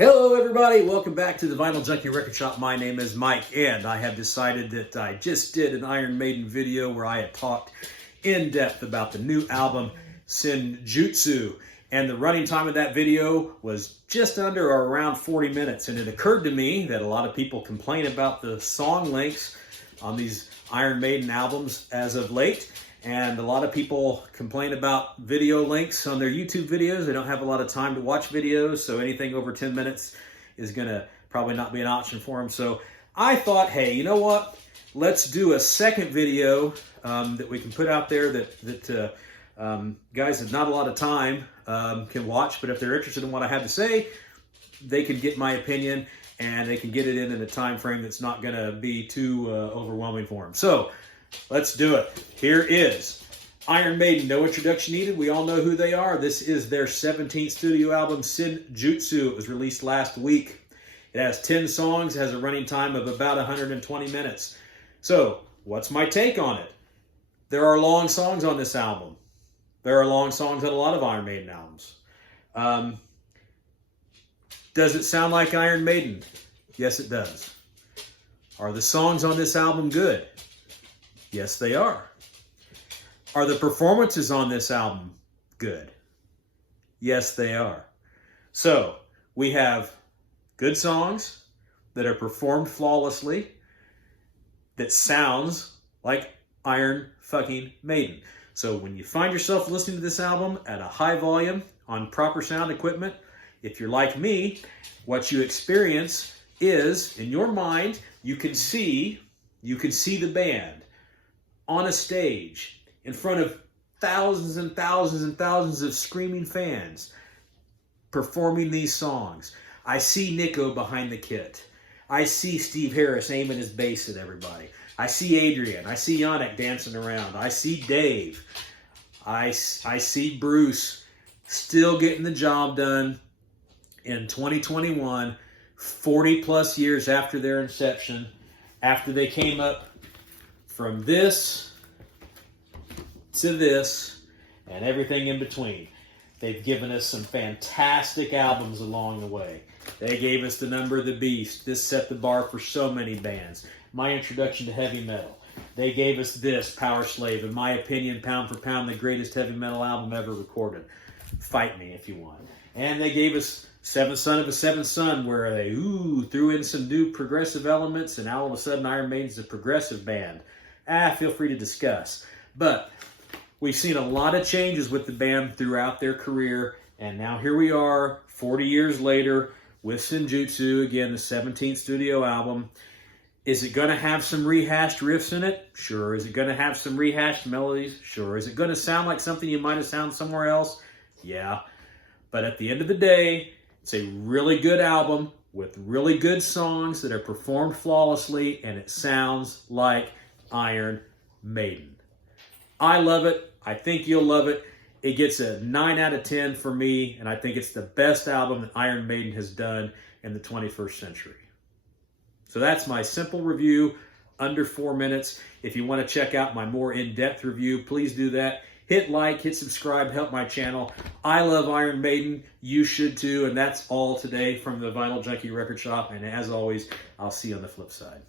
Hello everybody, welcome back to the Vinyl Junkie Record Shop. My name is Mike and I have decided that I just did an Iron Maiden video where I had talked in depth about the new album Senjutsu, and the running time of that video was just under or around 40 minutes, and it occurred to me that a lot of people complain about the song lengths on these Iron Maiden albums as of late. And a lot of people complain about video lengths on their YouTube videos. They don't have a lot of time to watch videos, so anything over 10 minutes is going to probably not be an option for them. So I thought, hey, you know what? Let's do a second video that we can put out there that guys with not a lot of time can watch. But if they're interested in what I have to say, they can get my opinion, and they can get it in a time frame that's not going to be too overwhelming for them. So let's do it. Here is Iron Maiden, no introduction needed. We all know who they are. This is their 17th studio album, Senjutsu. It was released last week. It has 10 songs, has a running time of about 120 minutes. So, what's my take on it? There are long songs on this album. There are long songs on a lot of Iron Maiden albums. Does it sound like Iron Maiden? Yes, it does. Are the songs on this album good? Yes, they are. Are the performances on this album good? Yes, they are. So, we have good songs that are performed flawlessly, that sounds like Iron fucking Maiden. So when you find yourself listening to this album at a high volume on proper sound equipment, if you're like me, what you experience is, in your mind, you can see the band on a stage in front of thousands and thousands and thousands of screaming fans performing these songs. I see Nico behind the kit. I see Steve Harris aiming his bass at everybody. I see Adrian. I see Yannick dancing around. I see Dave. I see Bruce still getting the job done in 2021, 40 plus years after their inception, after they came up from this to this and everything in between. They've given us some fantastic albums along the way. They gave us The Number of the Beast. This set the bar for so many bands. My introduction to heavy metal. They gave us this, Power Slave. In my opinion, pound for pound, the greatest heavy metal album ever recorded. Fight me if you want. And they gave us Seventh Son of a Seventh Son, where they threw in some new progressive elements, and all of a sudden Iron Maiden's a progressive band. Feel free to discuss. But we've seen a lot of changes with the band throughout their career, and now here we are, 40 years later, with Senjutsu, again, the 17th studio album. Is it going to have some rehashed riffs in it? Sure. Is it going to have some rehashed melodies? Sure. Is it going to sound like something you might have sounded somewhere else? Yeah. But at the end of the day, it's a really good album with really good songs that are performed flawlessly, and it sounds like Iron Maiden. I love it. I think you'll love it. It gets a 9 out of 10 for me, and I think it's the best album that Iron Maiden has done in the 21st century. So that's my simple review, under 4 minutes. If you want to check out my more in-depth review, please do that. Hit like, hit subscribe, help my channel. I love Iron Maiden. You should too. And that's all today from the Vinyl Junkie Record Shop. And as always, I'll see you on the flip side.